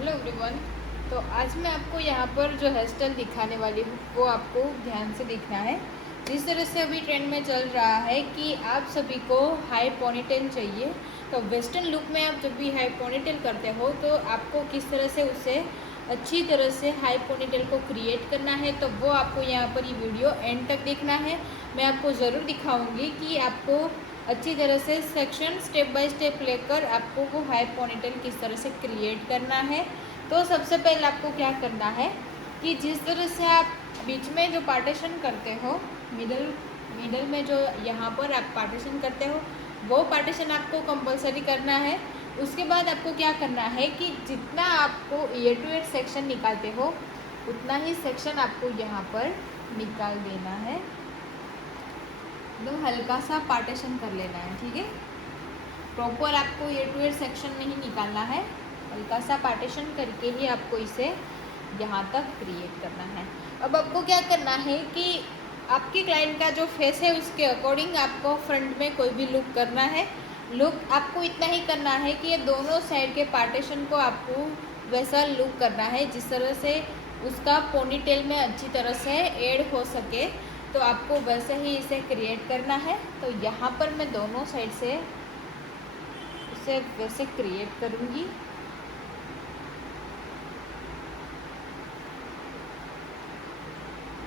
Hello everyone. तो आज मैं आपको यहाँ पर जो हेयर स्टाइल दिखाने वाली हूँ वो आपको ध्यान से देखना है। जिस तरह से अभी ट्रेंड में चल रहा है कि आप सभी को हाई पोनीटेल चाहिए, तो वेस्टर्न लुक में आप जब भी हाई पोनीटेल करते हो तो आपको किस तरह से उसे अच्छी तरह से हाई पोनीटेल को क्रिएट करना है, तो वो आपको यहाँ पर ये वीडियो एंड तक देखना है। मैं आपको ज़रूर दिखाऊंगी कि आपको अच्छी तरह से सेक्शन स्टेप बाय स्टेप लेकर आपको वो हाई पोनीटेल किस तरह से क्रिएट करना है। तो सबसे पहले आपको क्या करना है कि जिस तरह से आप बीच में जो पार्टीशन करते हो, मिडल में जो यहाँ पर आप पार्टीशन करते हो वो पार्टीशन आपको कंपलसरी करना है। उसके बाद आपको क्या करना है कि जितना आपको ईयर टू ईयर सेक्शन निकालते हो उतना ही सेक्शन आपको यहाँ पर निकाल देना है। एकदम हल्का सा पार्टीशन कर लेना है, ठीक है। प्रॉपर आपको ईयर टू ईयर सेक्शन नहीं निकालना है, हल्का सा पार्टीशन करके ही आपको इसे यहाँ तक क्रिएट करना है। अब आपको क्या करना है कि आपकी क्लाइंट का जो फेस है उसके अकॉर्डिंग आपको फ्रंट में कोई भी लुक करना है। लुक आपको इतना ही करना है कि ये दोनों साइड के पार्टीशन को आपको वैसा लुक करना है जिस तरह से उसका पोनीटेल में अच्छी तरह से ऐड हो सके, तो आपको वैसे ही इसे क्रिएट करना है। तो यहाँ पर मैं दोनों साइड से इसे वैसे क्रिएट करूँगी।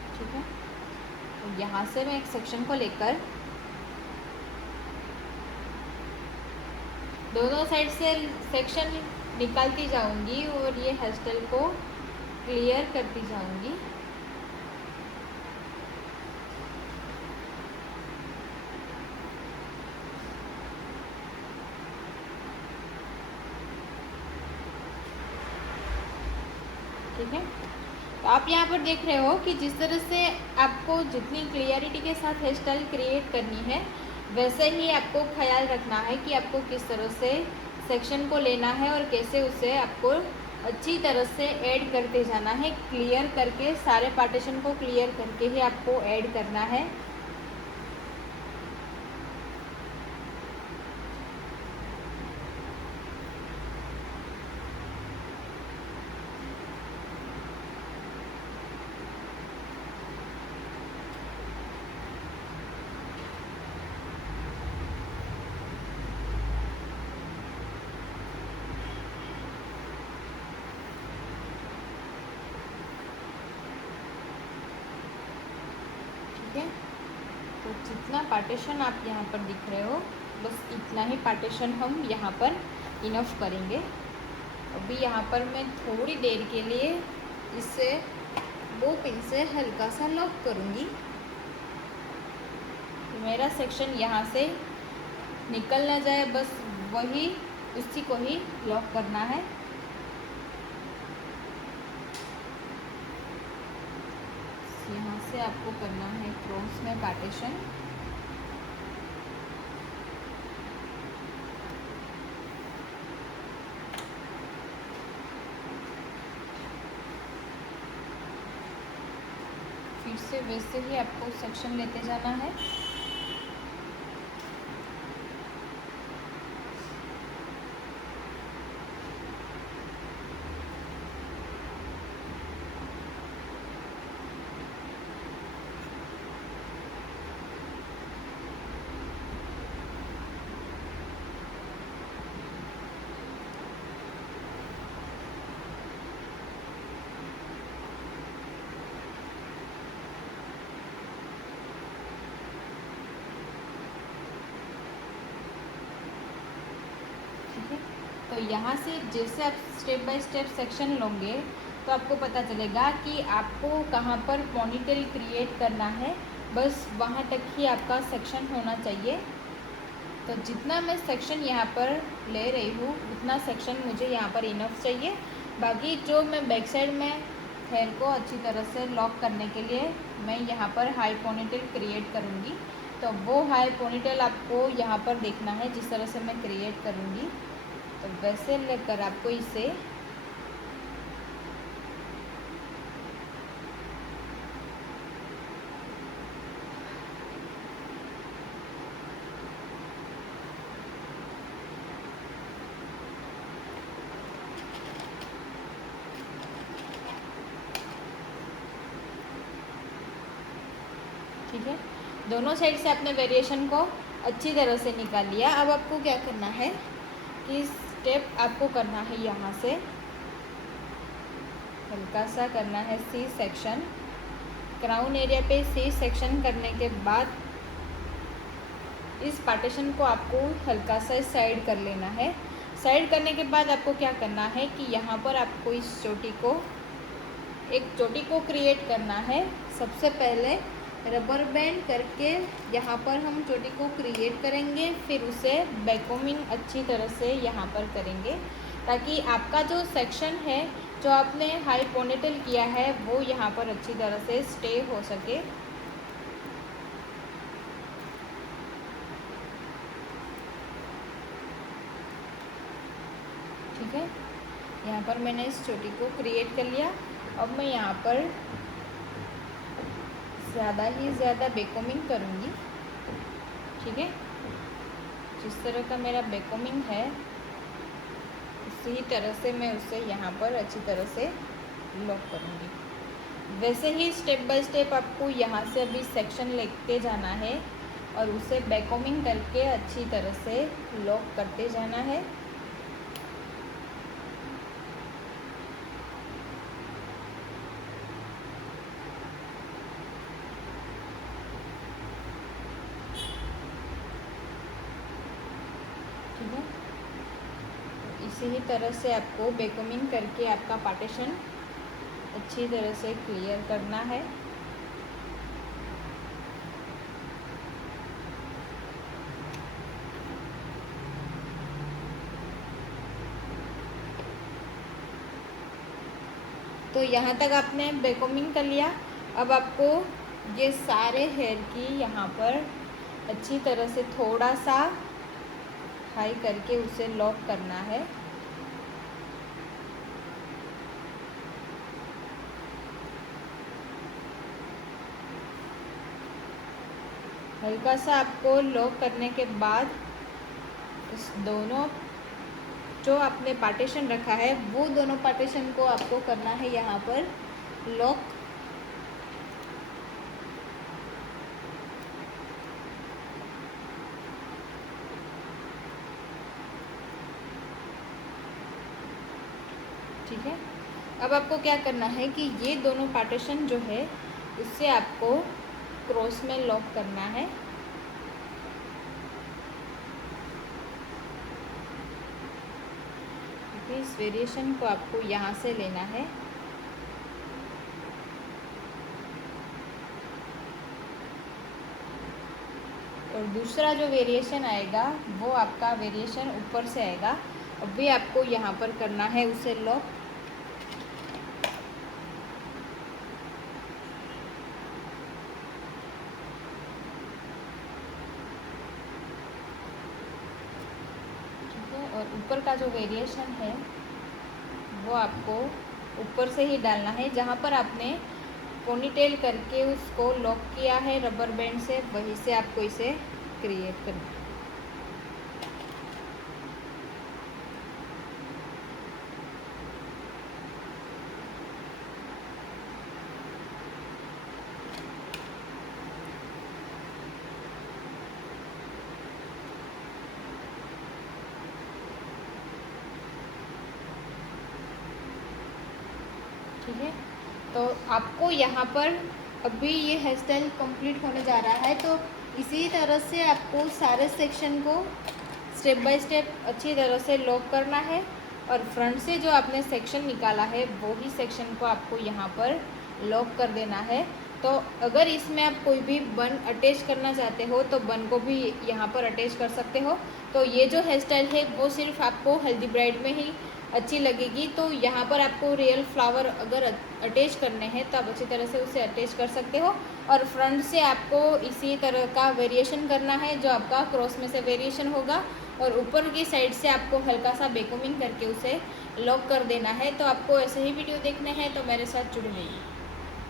ठीक है, तो यहाँ से मैं एक सेक्शन को लेकर दोनों साइड से सेक्शन निकालती जाऊंगी और ये हेयर स्टाइल को क्लियर करती जाऊंगी। ठीक है, तो आप यहाँ पर देख रहे हो कि जिस तरह से आपको जितनी क्लियरिटी के साथ हेयर स्टाइल क्रिएट करनी है वैसे ही आपको ख्याल रखना है कि आपको किस तरह से सेक्शन को लेना है और कैसे उसे आपको अच्छी तरह से ऐड करते जाना है। क्लियर करके सारे पार्टीशन को क्लियर करके ही आपको ऐड करना है। ठीक है, तो जितना पार्टीशन आप यहाँ पर दिख रहे हो बस इतना ही पार्टीशन हम यहाँ पर इनफ करेंगे। अभी यहाँ पर मैं थोड़ी देर के लिए इसे वो पिन से हल्का सा लॉक करूँगी। तो मेरा सेक्शन यहाँ से निकल ना जाए, बस वही उसी को ही लॉक करना है। यहाँ से आपको करना है क्रॉस में पार्टीशन। फिर से वैसे ही आपको सेक्शन लेते जाना है। तो यहाँ से जैसे आप स्टेप बाय स्टेप सेक्शन लोगे तो आपको पता चलेगा कि आपको कहाँ पर पोनीटेल क्रिएट करना है, बस वहाँ तक ही आपका सेक्शन होना चाहिए। तो जितना मैं सेक्शन यहाँ पर ले रही हूँ उतना सेक्शन मुझे यहाँ पर इनफ चाहिए। बाकी जो मैं बैक साइड में हेयर को अच्छी तरह से लॉक करने के लिए मैं यहाँ पर हाई पोनीटेल क्रिएट करूँगी, तो वो हाई पोनीटेल आपको यहाँ पर देखना है जिस तरह से मैं क्रिएट करूँगी। तो वैसे लेकर आपको इसे ठीक है, दोनों साइड से आपने वेरिएशन को अच्छी तरह से निकाल लिया। अब आपको क्या करना है कि स्टेप आपको करना है, यहाँ से हल्का सा करना है सी सेक्शन। क्राउन एरिया पे सी सेक्शन करने के बाद इस पार्टीशन को आपको हल्का सा साइड कर लेना है। साइड करने के बाद आपको क्या करना है कि यहाँ पर आपको इस चोटी को, एक चोटी को क्रिएट करना है। सबसे पहले रबर बैंड करके यहाँ पर हम चोटी को क्रिएट करेंगे, फिर उसे बैकोमिंग अच्छी तरह से यहाँ पर करेंगे, ताकि आपका जो सेक्शन है जो आपने हाई पोनीटेल किया है वो यहाँ पर अच्छी तरह से स्टे हो सके। ठीक है, यहाँ पर मैंने इस चोटी को क्रिएट कर लिया। अब मैं यहाँ पर ज़्यादा ही ज़्यादा बैकोमिंग करूँगी। ठीक है, जिस तरह का मेरा बैकोमिंग है उसी तरह से मैं उसे यहाँ पर अच्छी तरह से लॉक करूँगी। वैसे ही स्टेप बाय स्टेप आपको यहाँ से अभी सेक्शन लेते जाना है और उसे बैकोमिंग करके अच्छी तरह से लॉक करते जाना है। ठीक है, इसी ही तरह से आपको बैकोमिंग करके आपका पार्टीशन अच्छी तरह से क्लियर करना है। तो यहाँ तक आपने बैकोमिंग कर लिया। अब आपको ये सारे हेयर की यहाँ पर अच्छी तरह से थोड़ा सा हाई करके उसे लॉक करना है। हल्का सा आपको लॉक करने के बाद इस दोनों जो आपने पार्टीशन रखा है वो दोनों पार्टीशन को आपको करना है यहाँ पर लॉक। ठीक है, अब आपको क्या करना है कि ये दोनों पार्टीशन जो है उससे आपको क्रॉस में लॉक करना है। इस वेरिएशन को आपको यहाँ से लेना है और दूसरा जो वेरिएशन आएगा वो आपका वेरिएशन ऊपर से आएगा। अब भी आपको यहाँ पर करना है उसे लॉक। और ऊपर का जो वेरिएशन है वो आपको ऊपर से ही डालना है। जहाँ पर आपने पोनीटेल करके उसको लॉक किया है रबर बैंड से, वहीं से आपको इसे क्रिएट करना है। ठीक है, तो आपको यहाँ पर अभी ये हेयर स्टाइल कंप्लीट होने जा रहा है। तो इसी तरह से आपको सारे सेक्शन को स्टेप बाय स्टेप अच्छी तरह से लॉक करना है और फ्रंट से जो आपने सेक्शन निकाला है वो ही सेक्शन को आपको यहाँ पर लॉक कर देना है। तो अगर इसमें आप कोई भी बन अटैच करना चाहते हो तो बन को भी यहाँ पर अटैच कर सकते हो। तो ये जो हेयर स्टाइल है वो सिर्फ आपको हल्दी ब्राइड में ही अच्छी लगेगी। तो यहाँ पर आपको रियल फ्लावर अगर अटैच करने हैं तो आप अच्छी तरह से उसे अटैच कर सकते हो। और फ्रंट से आपको इसी तरह का वेरिएशन करना है जो आपका क्रॉस में से वेरिएशन होगा और ऊपर की साइड से आपको हल्का सा बैकोमिंग करके उसे लॉक कर देना है। तो आपको ऐसे ही वीडियो देखने हैं तो मेरे साथ जुड़ जाइए।